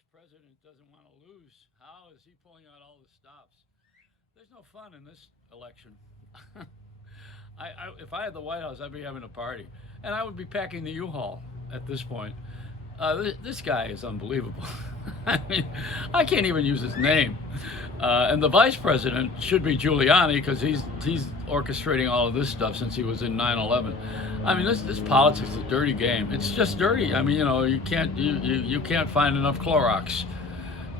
vice president doesn't want to lose. How is he pulling out all the stops? There's no fun in this election. If I had the White House, I'd be having a party, and I would be packing the U-Haul at this point. This guy is unbelievable. I mean, I can't even use his name. And the vice president should be Giuliani because he's orchestrating all of this stuff since he was in 9/11. I mean, this politics is a dirty game. It's just dirty. I mean, you can't find enough Clorox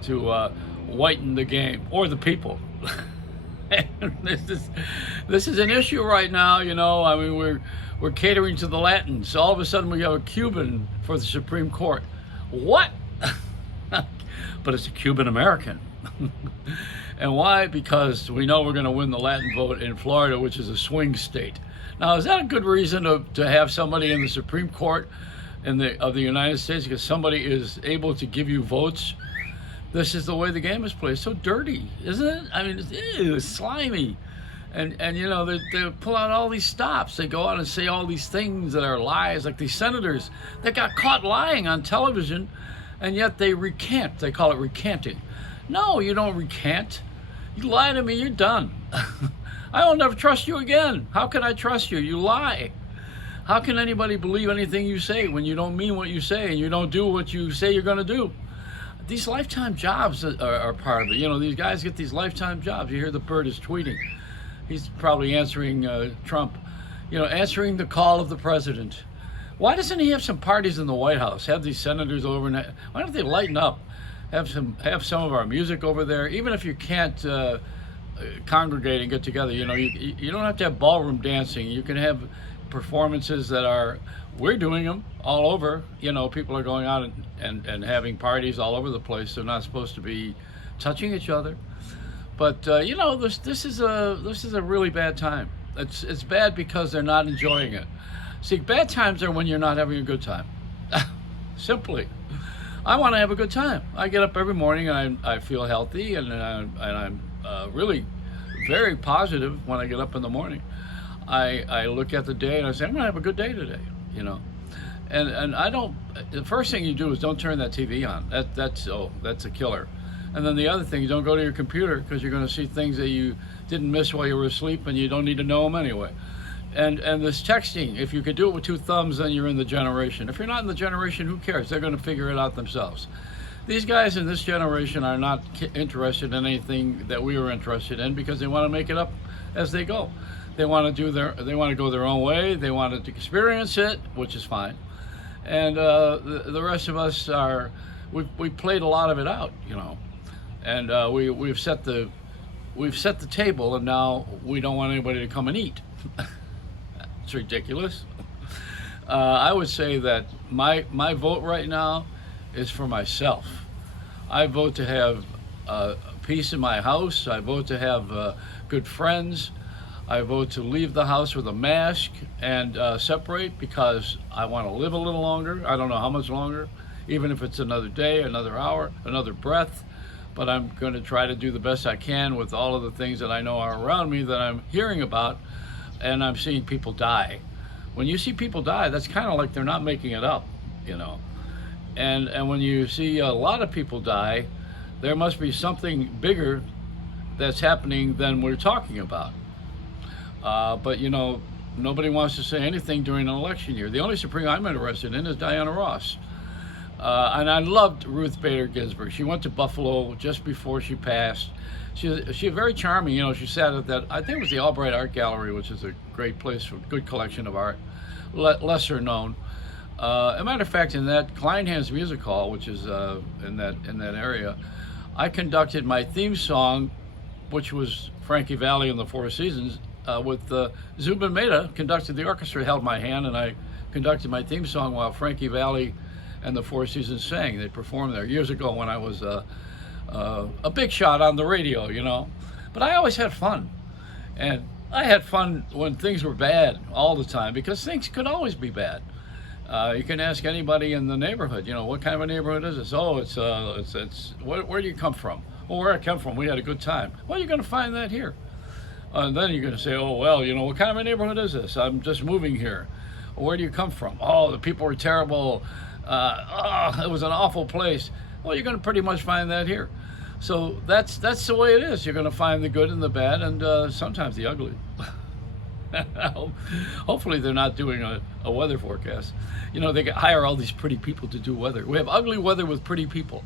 to whiten the game or the people. This is an issue right now. I mean, we're catering to the Latins. All of a sudden, we have a Cuban for the Supreme Court. What? But it's a Cuban American. And why? Because we know we're going to win the Latin vote in Florida, which is a swing state. Now, is that a good reason to have somebody in the Supreme Court of the United States because somebody is able to give you votes? This is the way the game is played. It's so dirty, isn't it? I mean, it's slimy. And they pull out all these stops. They go out and say all these things that are lies, like these senators that got caught lying on television, and yet they recant. They call it recanting. No, you don't recant. You lie to me, you're done. I will never trust you again. How can I trust you? You lie. How can anybody believe anything you say when you don't mean what you say and you don't do what you say you're going to do? These lifetime jobs are part of it. These guys get these lifetime jobs. You hear the bird is tweeting. He's probably answering Trump, answering the call of the president. Why doesn't he have some parties in the White House? Have these senators over, and why don't they lighten up? Have some of our music over there. Even if you can't congregate and get together, you don't have to have ballroom dancing. You can have performances that are. We're doing them all over. People are going out and having parties all over the place. They're not supposed to be touching each other. But this is a really bad time. It's bad because they're not enjoying it. See, bad times are when you're not having a good time. Simply, I want to have a good time. I get up every morning and I feel healthy and I'm really very positive when I get up in the morning. I look at the day and I say I'm gonna have a good day today. And I don't. The first thing you do is don't turn that TV on. That's a killer. And then the other thing, don't go to your computer because you're going to see things that you didn't miss while you were asleep and you don't need to know them anyway. And this texting, if you could do it with two thumbs, then you're in the generation. If you're not in the generation, who cares? They're going to figure it out themselves. These guys in this generation are not interested in anything that we were interested in because they want to make it up as they go. They want to go their own way. They want to experience it, which is fine. And the rest of us we played a lot of it out, and we've set the table, and now we don't want anybody to come and eat. It's ridiculous. I would say that my vote right now is for myself. I vote to have peace in my house. I vote to have good friends. I vote to leave the house with a mask and separate because I want to live a little longer. I don't know how much longer, even if it's another day, another hour, another breath. But I'm going to try to do the best I can with all of the things that I know are around me that I'm hearing about, and I'm seeing people die. When you see people die, that's kind of like they're not making it up, And when you see a lot of people die, there must be something bigger that's happening than we're talking about. But nobody wants to say anything during an election year. The only Supreme I'm interested in is Diana Ross. And I loved Ruth Bader Ginsburg. She went to Buffalo just before she passed. She's very charming. She sat at that, I think it was the Albright Art Gallery, which is a great place for a good collection of art, lesser known. As a matter of fact, in that Kleinhans Music Hall, which is in that area, I conducted my theme song, which was Frankie Valli and the Four Seasons, with Zubin Mehta conducted the orchestra, held my hand, and I conducted my theme song while Frankie Valli and the Four Seasons sang. They performed there years ago when I was a big shot on the radio, But I always had fun. And I had fun when things were bad all the time because things could always be bad. You can ask anybody in the neighborhood, what kind of a neighborhood is this? Oh, it's where do you come from? Well, where I come from, we had a good time. Well, you're going to find that here. And then you're going to say, oh, well, what kind of a neighborhood is this? I'm just moving here. Where do you come from? Oh, the people were terrible. It was an awful place. Well, you're going to pretty much find that here. So that's the way it is. You're going to find the good and the bad, and sometimes the ugly. Hopefully, they're not doing a weather forecast. You know, they hire all these pretty people to do weather. We have ugly weather with pretty people.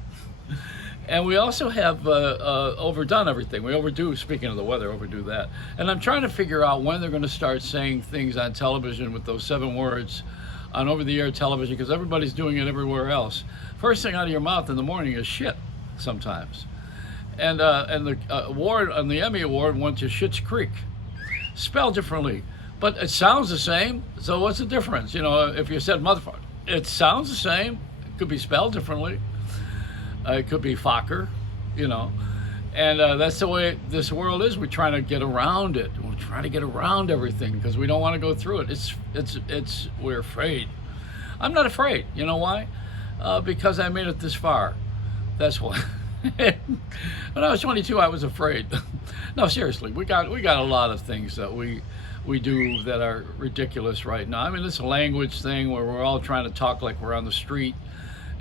And we also have overdone everything. We overdo, speaking of the weather, overdo that. And I'm trying to figure out when they're going to start saying things on television with those 7 words on over-the-air television, because everybody's doing it everywhere else. First thing out of your mouth in the morning is shit sometimes. And the award, on the Emmy Award, went to Schitt's Creek. Spelled differently, but it sounds the same. So what's the difference? You know, if you said motherfucker, it sounds the same. It could be spelled differently. It could be Fokker, you know. And that's the way this world is. We're trying to get around it. We're trying to get around everything because we don't want to go through it. We're afraid. I'm not afraid. You know why? Because I made it this far. That's why. When I was 22, I was afraid. No, seriously, we got a lot of things that we do that are ridiculous right now. I mean, this language thing where we're all trying to talk like we're on the street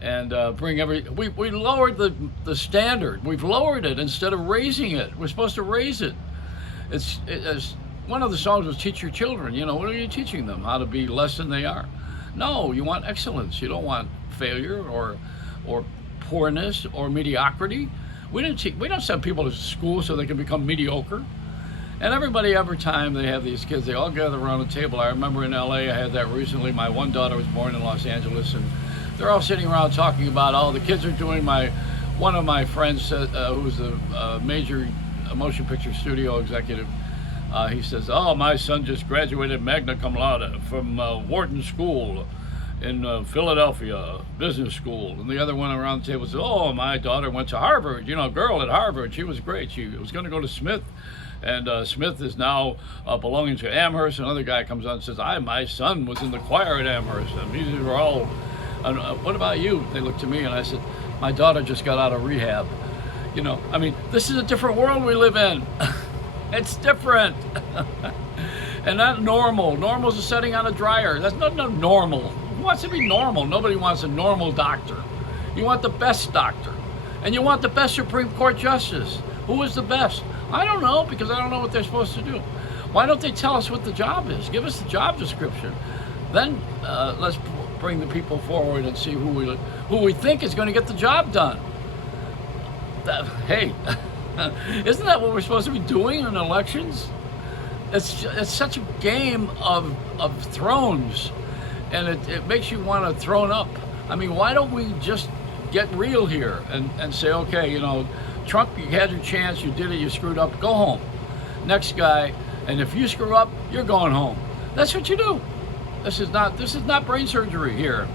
and we lowered the standard. We've lowered it instead of raising it. We're supposed to raise it. As one of the songs was teach your children. You know, what are you teaching them? How to be less than they are. No, you want excellence. You don't want failure or poorness or mediocrity. We don't send people to school so they can become mediocre. And everybody, every time they have these kids, they all gather around a table. I remember in LA, I had that recently. My one daughter was born in Los Angeles, and they're all sitting around talking about all the kids are doing. One of my friends, who's a major motion picture studio executive, he says, "Oh, my son just graduated magna cum laude from Wharton School in Philadelphia Business School." And the other one around the table says, "Oh, my daughter went to Harvard, you know, a girl at Harvard. She was great. She was going to go to Smith, and Smith is now belonging to Amherst." Another guy comes on and says, my son was in the choir at Amherst." And these were all, "What about you?" They looked to me and I said, "My daughter just got out of rehab." You know, I mean, this is a different world we live in. It's different. And not normal. Normal's a setting on a dryer. That's not normal. Who wants to be normal? Nobody wants a normal doctor. You want the best doctor. And you want the best Supreme Court justice. Who is the best? I don't know, because I don't know what they're supposed to do. Why don't they tell us what the job is? Give us the job description. Then let's bring the people forward and see who we think is going to get the job done. Hey, isn't that what we're supposed to be doing in elections? It's such a game of thrones, and it makes you want to throne up. I mean, why don't we just get real here and say, okay, you know, Trump, you had your chance, you did it, you screwed up, go home. Next guy, and if you screw up, you're going home. That's what you do. This is not brain surgery here.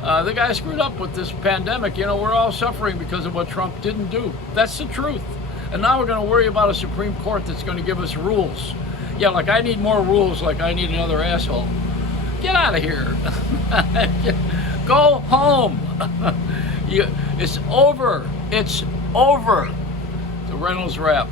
The guy screwed up with this pandemic. You know, we're all suffering because of what Trump didn't do. That's the truth. And now we're going to worry about a Supreme Court that's going to give us rules. Yeah, like I need more rules, like I need another asshole. Get out of here. Go home. It's over. It's over. The Reynolds Wrap.